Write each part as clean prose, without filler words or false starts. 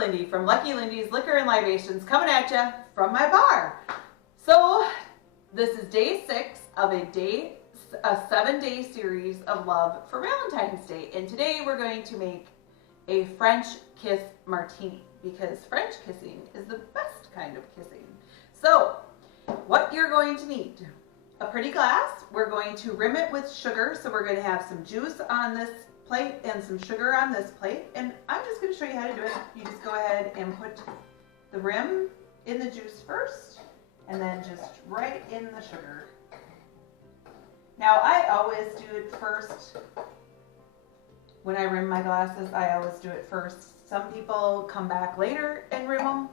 Lindy from Lucky Lindy's Liquor and Libations coming at you from my bar. So this is day 6 of a 7-day series of love for Valentine's Day. And today we're going to make a French Kiss Martini because French kissing is the best kind of kissing. So what you're going to need: a pretty glass. We're going to rim it with sugar. So we're going to have some juice on this plate and some sugar on this plate. And I'm just going to show you how to do it. You just go ahead and put the rim in the juice first and then just right in the sugar. Now I always do it first. When I rim my glasses, I always do it first. Some people come back later and rim them.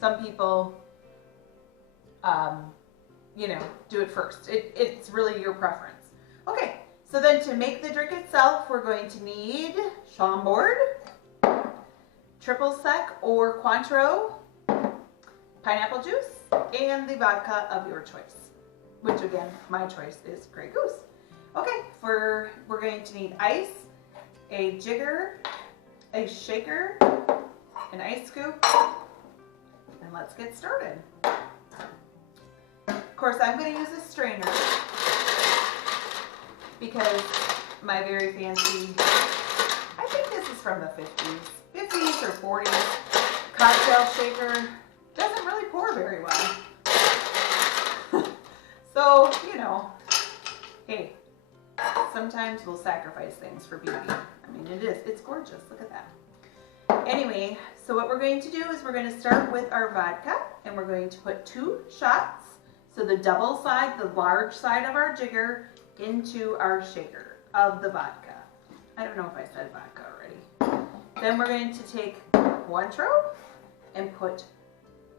Some people, do it first. It's really your preference. Okay, so then to make the drink itself, we're going to need Chambord, triple sec or cointreau, pineapple juice, and the vodka of your choice, which again, my choice is Grey Goose. Okay, we're going to need ice, a jigger, a shaker, an ice scoop, and let's get started. Of course, I'm going to use a strainer because my very fancy, I think this is from the 50s or 40s, cocktail shaker doesn't really pour very well. So, hey, sometimes we'll sacrifice things for beauty. I mean, it's gorgeous. Look at that. Anyway, so what we're going to do is we're going to start with our vodka, and we're going to put 2 shots, so the double side, the large side of our jigger, into our shaker of the vodka. I don't know if I said vodka already. Then we're going to take cointreau and put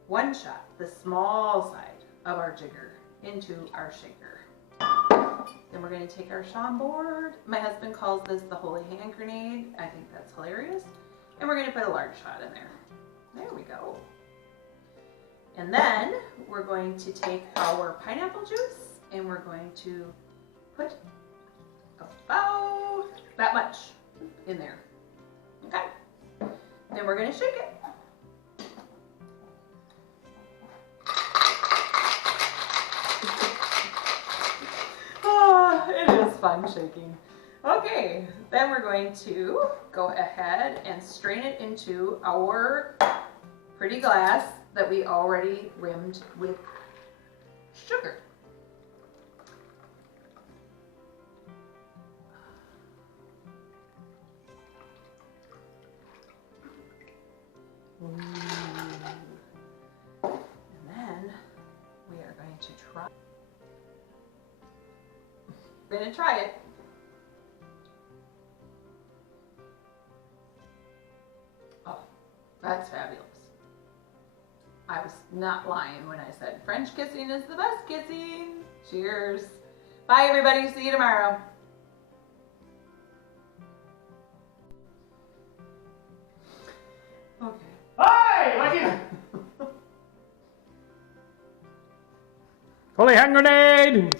1 shot, the small side of our jigger, into our shaker. Then we're going to take our Chambord. My husband calls this the holy hand grenade. I think that's hilarious. And we're going to put a large shot in there. There we go. And then we're going to take our pineapple juice and we're going to put about that much in there. Okay. Then we're going to shake it. It is fun shaking. Okay, then we're going to go ahead and strain it into our pretty glass that we already rimmed with sugar. Ooh. And then we are going to try. We're going to try it. Oh, that's fabulous. I was not lying when I said French kissing is the best kissing. Cheers. Bye everybody. See you tomorrow. Okay. Hi! Lucky! Holy hand grenade!